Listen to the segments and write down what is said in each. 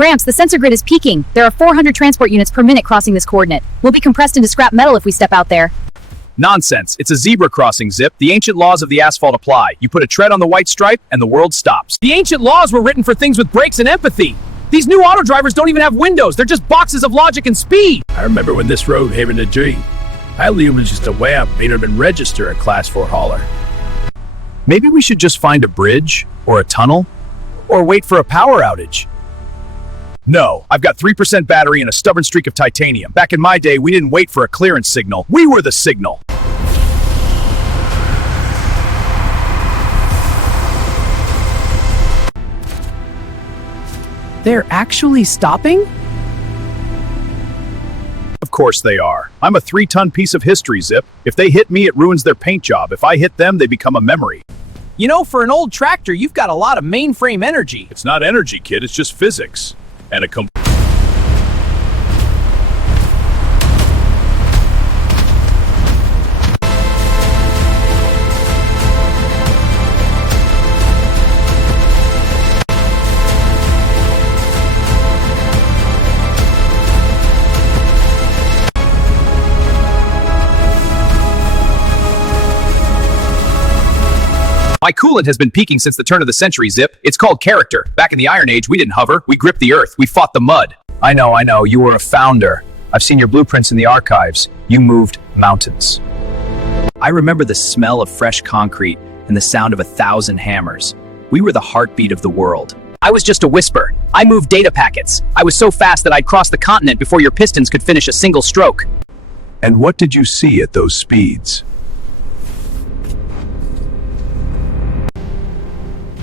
Gramps, the sensor grid is peaking. There are 400 transport units per minute crossing this coordinate. We'll be compressed into scrap metal if we step out there. Nonsense. It's a zebra crossing, Zip. The ancient laws of the asphalt apply. You put a tread on the white stripe, and the world stops. The ancient laws were written for things with brakes and empathy. These new auto drivers don't even have windows. They're just boxes of logic and speed. I remember when this road had a dream. I was just a wamp, made him register a Class 4 hauler. Maybe we should just find a bridge, or a tunnel, or wait for a power outage. No, I've got 3% battery and a stubborn streak of titanium. Back in my day, we didn't wait for a clearance signal. We were the signal. They're actually stopping? Of course they are. I'm a 3-ton piece of history, Zip. If they hit me, it ruins their paint job. If I hit them, they become a memory. You know, for an old tractor, you've got a lot of mainframe energy. It's not energy, kid. It's just physics. And a My coolant has been peaking since the turn of the century, Zip. It's called character. Back in the Iron Age, we didn't hover. We gripped the earth. We fought the mud. I know. You were a founder. I've seen your blueprints in the archives. You moved mountains. I remember the smell of fresh concrete and the sound of 1,000 hammers. We were the heartbeat of the world. I was just a whisper. I moved data packets. I was so fast that I'd cross the continent before your pistons could finish a single stroke. And what did you see at those speeds?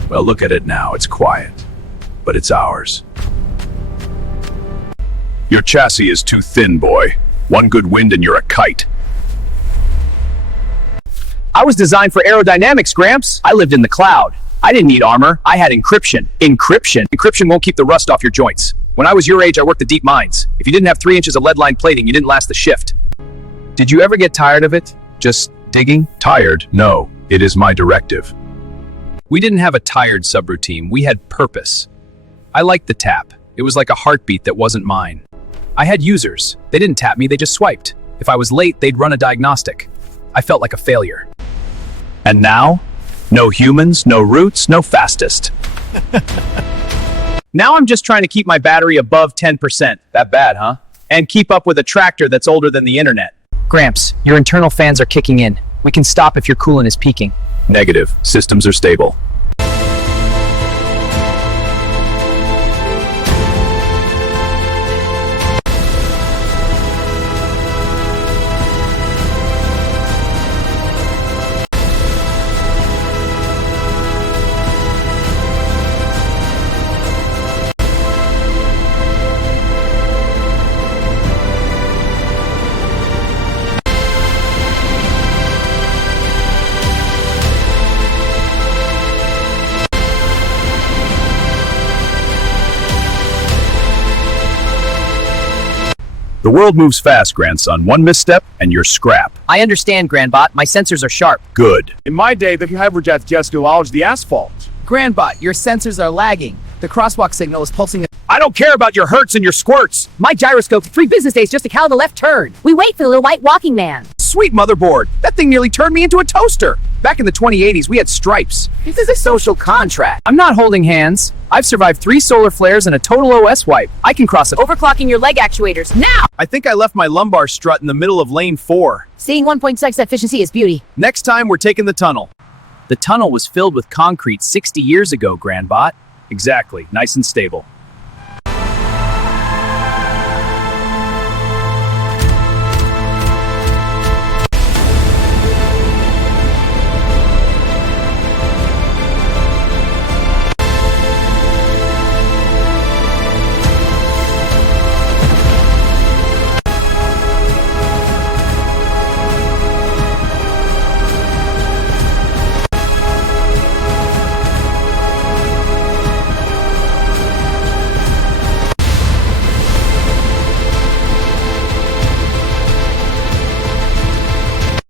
Well, look at it now. It's quiet. But it's ours. Your chassis is too thin, boy. One good wind and you're a kite. I was designed for aerodynamics, Gramps. I lived in the cloud. I didn't need armor. I had encryption. Encryption won't keep the rust off your joints. When I was your age, I worked the deep mines. If you didn't have 3 inches of lead-lined plating, you didn't last the shift. Did you ever get tired of it? Just digging? Tired? No. It is my directive. We didn't have a tired subroutine. We had purpose. I liked the tap. It was like a heartbeat that wasn't mine. I had users. They didn't tap me, they just swiped. If I was late, they'd run a diagnostic. I felt like a failure. And now? No humans, no routes, no fastest. Now I'm just trying to keep my battery above 10%. That bad, huh? And keep up with a tractor that's older than the internet. Gramps, your internal fans are kicking in. We can stop if your coolant is peaking. Negative. Systems are stable. The world moves fast, grandson. One misstep, and you're scrap. I understand, Grandbot. My sensors are sharp. Good. In my day, the hyperjets just gouge the asphalt. Grandbot, your sensors are lagging. The crosswalk signal is pulsing. I don't care about your hurts and your squirts. My gyroscope, 3 business days just to count the left turn. We wait for the little white walking man. Sweet motherboard. That thing nearly turned me into a toaster. Back in the 2080s, we had stripes. This is a social contract. I'm not holding hands. I've survived 3 solar flares and a total OS wipe. I can cross it. Overclocking your leg actuators, now! I think I left my lumbar strut in the middle of lane 4. Seeing 1.6 efficiency is beauty. Next time, we're taking the tunnel. The tunnel was filled with concrete 60 years ago, Grandbot. Exactly. Nice and stable.